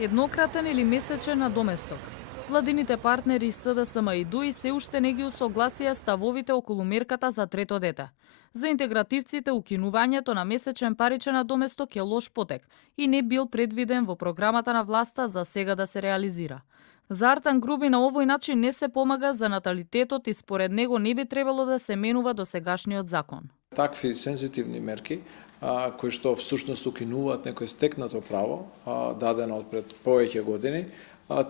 Еднократен или месечен надоместок. Владините партнери СДСМ и ДУИ се уште не ги усогласија ставовите околу мерката за трето дете. За интегративците укинувањето на месечен паричен надоместок е лош потек и не бил предвиден во програмата на власта за сега да се реализира. За Артан Груби на овој начин не се помага за наталитетот и според него не би требало да се менува досегашниот закон. Такви сензитивни мерки кои што всушност укинуваат некој стекнато право, дадено од пред повеќе години,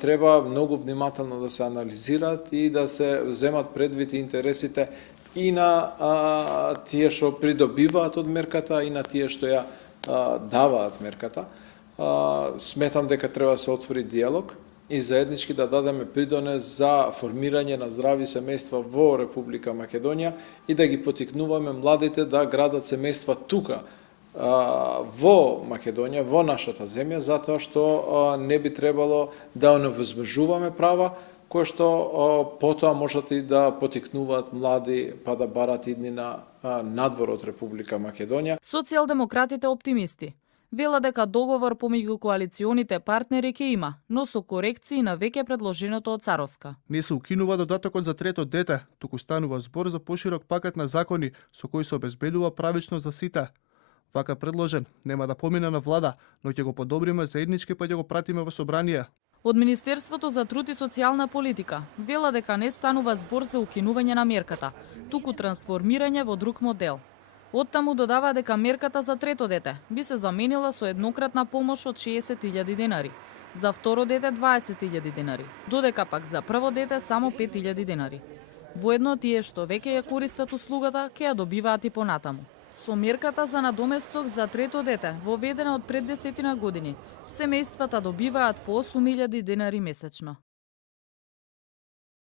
треба многу внимателно да се анализираат и да се земат предвид интересите и на тие што придобиваат од мерката и на тие што ја даваат мерката. Сметам дека треба да се отвори диалог и заеднички да дадеме придонес за формирање на здрави семејства во Република Македонија и да ги потикнуваме младите да градат семејства тука, во Македонија, во нашата земја, затоа што не би требало да оневозможуваме права кои што потоа можат и да потикнуваат млади па да барат иднина надвор од Република Македонија. Социјалдемократите оптимисти велат дека договор помеѓу коалиционите партнери ќе има, но со корекции на веќе предложеното од Царовска. Не се укинува додатокот за трето дете, туку станува збор за поширок пакет на закони со кои се обезбедува правичност за сите. Вака предложен нема да помине на влада, но ќе го подобриме заеднички па ќе го пратиме во собрание. Од Министерството за труд и социјална политика вела дека не станува збор за укинување на мерката, туку трансформирање во друг модел. Оттаму додава дека мерката за трето дете би се заменила со еднократна помош од 60.000 денари, за второ дете 20.000 денари, додека пак за прво дете само 5.000 денари. Воедно тие што веќе ја користат услугата ќе ја добиваат и понатаму. Со мерката за надоместок за трето дете, воведена од пред 10 години, семејствата добиваат по 8.000 денари месечно.